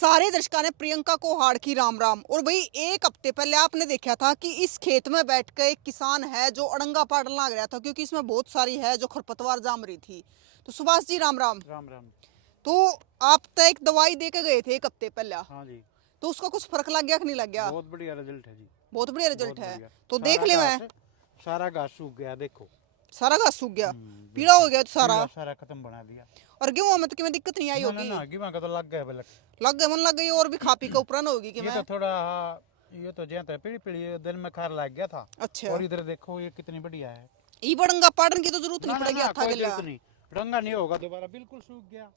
सारे दर्शकों ने प्रियंका को हाड़ की राम राम। और भाई एक हफ्ते पहले आपने देखा था कि इस खेत में बैठ कर एक किसान है जो अड़ंगा पाड़ने लग रहा था क्योंकि इसमें बहुत सारी है जो खरपतवार जाम रही थी। तो सुभाष जी राम राम। राम राम। तो आप तो एक दवाई दे के गए थे एक हफ्ते पहले, हाँ जी। तो उसका कुछ फर्क लग गया कि नहीं लग गया? बहुत बढ़िया रिजल्ट है जी। बहुत बढ़िया बहुत रिजल्ट है। बढ़िया। तो देख सारा ले, मैं घास सारा घास सूख गया देखो। सारा घास सूख गया, पीला बिल्कुल हो गया तो सारा। पीला सारा खत्म बना दिया। और गेहूं में तो कि दिक्कत नहीं आई ना ना होगी? ना गेहूं का तो लग गया बलक। लग गए, मन लग गई और भी खा पी के ऊपर न होगी कि ये मैं। तो थोड़ा हाँ, ये तो ज्यादा पीली पीली दिल में खार लग गया था। अच्छा, और इधर देखो ये कितनी बढ़िया है। ई बड़ंगा पाड़न की तो जरूरत ना नहीं ना पड़ेगी, ना हथा कोई गिला जरूरत नहीं। रंगा नहीं होगा दोबारा, बिल्कुल सूख गया। और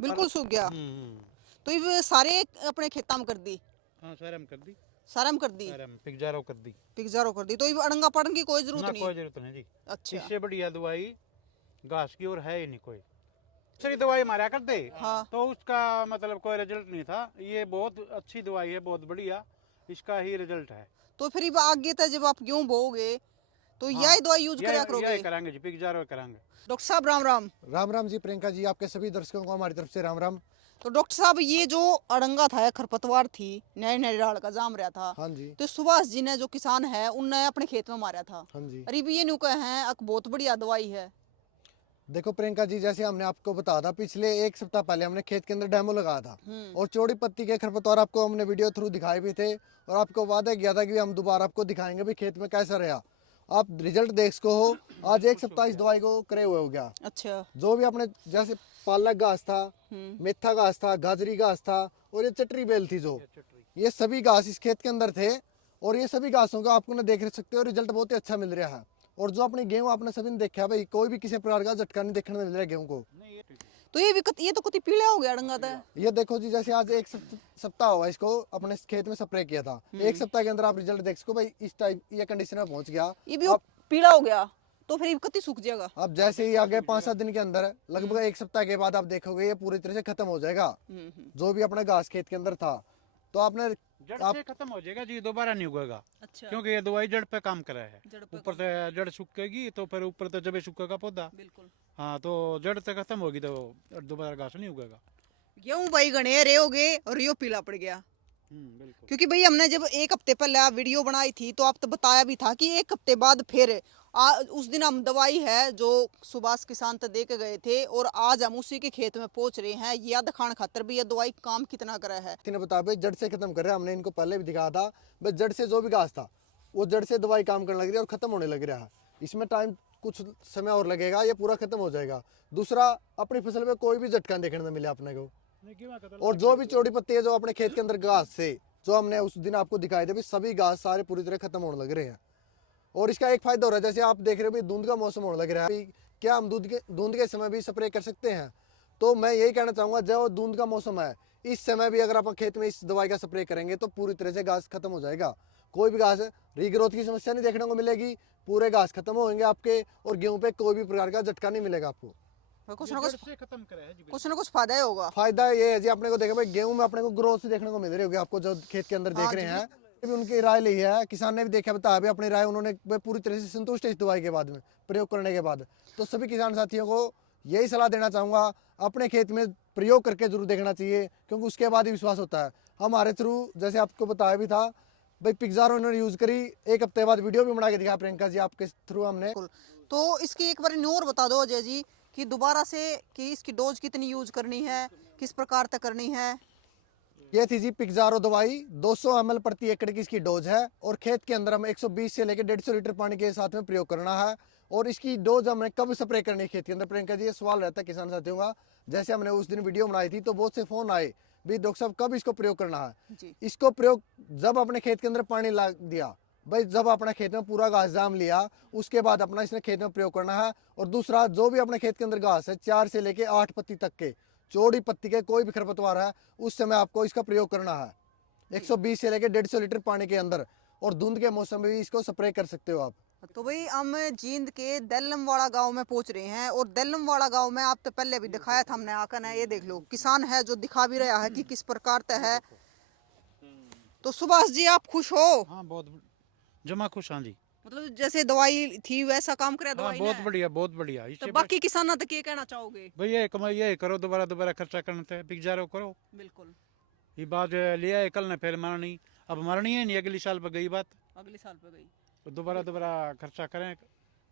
बिल्कुल सूख गया। हम्म। तो ये सारे अपने खेता में कर दी, हाँ सारा हम कर दी। सारा में कर दी, सारा हम पिगजारो कर दी। पिक्जारो कर दी। तो ये अड़ंगा पाड़न की कोई जरूरत ना नहीं। कोई जरूरत नहीं जी। अच्छा। इससे बढ़िया दवाई घास की और है ही नहीं कोई। दूसरी दवाई मारा करते हाँ। तो उसका मतलब कोई रिजल्ट नहीं था। ये बहुत अच्छी दवाई है, बहुत बढ़िया। इसका ही रिजल्ट है। तो फिर ये आगे तक जब आप गेहूं बोओगे तो हाँ यही दवाई यूज करा यही करोगे? कराएंगे जी, पिगजारो कराएंगे। डॉक्टर साहब राम राम। राम राम जी प्रियंका जी, आपके सभी दर्शकों को हमारी तरफ से राम राम। तो डॉक्टर साहब ये जो अड़ंगा था, खरपतवार थी, नए नए डाल का जाम रहा था, हाँ जी। तो सुभाष जी ने जो किसान है उनने अपने खेत में मारा था। हाँ जी। अरे भी ये न्यू कहे हैं एक बहुत बढ़िया दवाई है। देखो प्रियंका जी, जैसे हमने आपको बताया था पिछले एक सप्ताह पहले हमने खेत के अंदर डेमो लगाया था और चौड़ी पत्ती के खरपतवार आपको हमने वीडियो थ्रू दिखाए भी थे और आपको वादा किया था कि हम दोबारा आपको दिखाएंगे भी खेत में कैसा रहा। आप रिजल्ट देख सको हो, आज एक सप्ताह इस दवाई को करे हुए हो गया। अच्छा। जो भी आपने जैसे पालक घास था, मेथा घास था, गाजरी घास था और ये चटरी बेल थी, जो ये सभी घास इस खेत के अंदर थे और ये सभी घासों का आपको ना देख सकते हो रिजल्ट बहुत ही अच्छा मिल रहा है। और जो अपने गेहूं आपने सभी ने देखा भाई, कोई भी किसी प्रकार का झटका नहीं देखने मिल रहा है गेहूं को। तो ये तो कुछ पीला हो गया अड़ंगा था। ये देखो जी, जैसे आज एक सप्ताह हुआ इसको अपने खेत में स्प्रे किया था, एक सप्ताह के अंदर आप रिजल्ट देख सको भाई, इस टाइप ये कंडीशन में पहुंच गया। ये भी आप पीला हो गया तो फिर कति सूख जाएगा? अब जैसे ही आगे 5-7 दिन के अंदर लगभग एक सप्ताह के बाद आप देखोगे ये पूरी तरह से खत्म हो जाएगा जो भी अपना घास खेत के अंदर था। तो आपने जड़ आप से खत्म हो जाएगा जी, दोबारा नहीं उगेगा। अच्छा। क्योंकि ये दवाई जड़ पे काम करे है। जड़ पे ऊपर से जड़ सूखेगी तो फिर ऊपर तो जब सूखेगा पौधा। बिल्कुल। हाँ तो जड़ से खत्म होगी तो दोबारा घास नहीं उगेगा। गेहूं भाई गणे रे हो गए और यो पीला पड़ गया। बिल्कुल। क्योंकि भाई हमने जब एक हफ्ते पहले आप वीडियो बनाई थी तो आप तो बताया भी था कि एक हफ्ते बाद फिर उस दिन हम दवाई है जो सुभाष किसान तो दे के गए थे और आज हम उसी के खेत में पहुंच रहे हैं यह दिखाने खातर भी यह दवाई काम कितना करा है। ने बताया भाई जड़ से खत्म कर रहा है, हमने इनको पहले भी दिखाया था भाई जड़ से जो भी घास था वो जड़ से दवाई काम करने लग रही है और खत्म होने लग रहा है। इसमें टाइम कुछ समय और लगेगा, ये पूरा खत्म हो जाएगा। दूसरा, अपनी फसल में कोई भी झटका देखने को मिले अपने को। और जो भी चौड़ी पत्ती है जो अपने खेत के अंदर घास से जो हमने उस दिन आपको दिखाए थे, सभी घास सारे पूरी तरह खत्म होने लग रहे हैं। और इसका एक फायदा हो रहा है, जैसे आप देख रहे हो भाई धुंध का मौसम होने लग रहा है, क्या हम धुंध के समय भी स्प्रे कर सकते हैं? तो मैं यही कहना चाहूंगा, जो धुंध का मौसम है इस समय भी अगर आप खेत में इस दवाई का स्प्रे करेंगे तो पूरी तरह से घास खत्म हो जाएगा। कोई भी घास रीग्रोथ की समस्या नहीं देखने को मिलेगी, पूरे घास खत्म होंगे आपके और गेहूं पे कोई भी प्रकार का झटका नहीं मिलेगा आपको। कुछ ना कुछ खत्म करे है जी। कुछ ना कुछ फायदा ही होगा। फायदा ये है जी, अपने को देखा भाई गेहूं में अपने को ग्रोथ देखने को मिल रही होगी, आपको जो खेत के अंदर देख रहे हैं भी उनकी राय ली है, किसान ने भी देखा बताया भी अपनी राय, उन्होंने पूरी तरह से संतुष्ट है इस दवाई के बाद में प्रयोग करने के बाद। तो सभी किसान साथियों को यही सलाह देना चाहूंगा, अपने खेत में प्रयोग करके जरूर देखना चाहिए क्योंकि उसके बाद ही विश्वास होता है। हमारे थ्रू जैसे आपको बताया भी था भाई, पिक्जारो उन्होंने यूज करी, एक हफ्ते बाद वीडियो भी बना के दिखा प्रियंका जी आपके थ्रू हमने। तो इसकी एक बार और बता दो अजय जी कि दोबारा से कि इसकी डोज कितनी यूज करनी है, किस प्रकार तक करनी है? ये थी जी पिक्जारो दवाई, 200 ml प्रति एकड़ की इसकी डोज है और खेत के अंदर हमें 120 से लेकर 150 लीटर पानी के साथ में प्रयोग करना है। और इसकी डोज हमें कब स्प्रे करनी है खेत के अंदर प्रियंका जी, ये सवाल रहता है किसान साथियों का। जैसे हमने उस दिन वीडियो बनाई थी तो बहुत से फोन आए भी डॉक्टर साहब कब इसको प्रयोग करना है जी। इसको प्रयोग जब अपने खेत के अंदर पानी ला दिया भाई, जब अपने खेत में पूरा घास जाम लिया उसके बाद अपना इसने खेत में प्रयोग करना है। और दूसरा, जो भी अपने खेत के अंदर घास है 4 से लेके 8 पत्ती तक के चौड़ी पत्ती के कोई भी खरपतवार है उस समय आपको इसका प्रयोग करना है 120 से लेके 150 लीटर पानी के अंदर। और धुंध के मौसम में भी इसको स्प्रे कर सकते हो आप। तो भाई हम जींद के देलम वाला गांव में पहुंच रहे हैं और देलम वाला गांव में आप तो पहले भी दिखाया था हमने आकर ना, ये देख लो किसान है जो दिखा भी रहा है कि किस प्रकार का है। तो सुभाष जी आप खुश हो? हाँ बहुत जमा खुश। हाँ जी। मतलब जैसे दवाई थी वैसा काम करे हाँ दवाई बहुत ने? बढ़िया, बहुत बढ़िया। तो इससे बाकी किसानों तक ये कहना चाहोगे? भैया कमाई ये करो, दोबारा दोबारा खर्चा करने से पिगजारो करो। बिल्कुल। ये बात लिया है कल ने, फिर मरनी, अब मरनी है नहीं, अगली साल पर गई बात, अगले साल पे गई, तो दोबारा दोबारा खर्चा करें।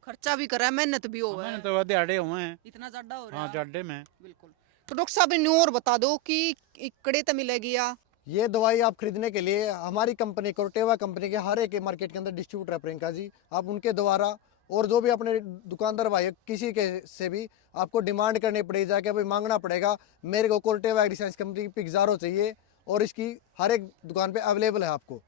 खर्चा भी करा, मेहनत भी हो मैंने है, तो दिहाड़े हुए हैं, इतना ज्यादा हो रहा हाँ है। जाडे में। बिल्कुल। तो डॉक्टर साहब इन्हें और बता दो कि इकड़े तो मिलेगी या ये दवाई आप खरीदने के लिए हमारी कंपनी कोर्टेवा कंपनी के हर एक मार्केट के अंदर डिस्ट्रीब्यूटर है प्रियंका जी, आप उनके द्वारा और जो भी अपने दुकानदार भाई किसी के से भी आपको डिमांड करनी पड़ेगी, जाके भाई मांगना पड़ेगा मेरे को कोर्टेवा एग्रीसाइंस कंपनी की पिक्जारो चाहिए, और इसकी हर एक दुकान पे अवेलेबल है आपको।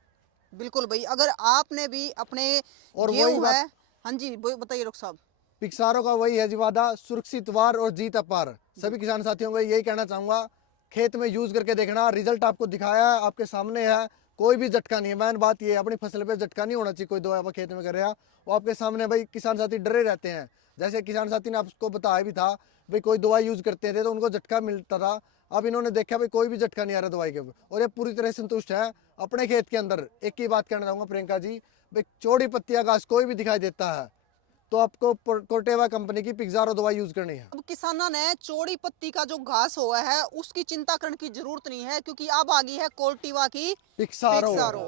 बिल्कुल भाई, अगर आपने भी अपने और गेहूं वही बात- है, हाँ जी बताइए डॉक्टर साहब। पिक्सारो का वही है जी वादा, सुरक्षित वार और जीत अपार। सभी किसान साथियों को यही कहना चाहूंगा, खेत में यूज करके देखना, रिजल्ट आपको दिखाया है, आपके सामने है, कोई भी झटका नहीं है। मैन बात ये है, अपनी फसल पे झटका नहीं होना चाहिए, कोई दवा आप खेत में कर रहे हैं वो आपके सामने। भाई किसान साथी डरे रहते हैं, जैसे किसान साथी ने आपको बताया भी था, भाई कोई दवाई यूज करते थे तो उनको झटका मिलता था, अब इन्होंने देखा भाई कोई भी झटका नहीं आ रहा दवाई के ऊपर, और ये पूरी तरह संतुष्ट है अपने खेत के अंदर। एक ही बात कहना चाहूंगा प्रियंका जी, भाई चौड़ी पत्तियां घास कोई भी दिखाई देता है तो आपको कोर्टेवा कंपनी की पिक्जारो दवाई यूज करनी है। अब किसानों ने चौड़ी पत्ती का जो घास हुआ है उसकी चिंता करने की जरूरत नहीं है, क्योंकि अब आ गई है कोल्टिवा की पिक्सारो। पिक्सारो।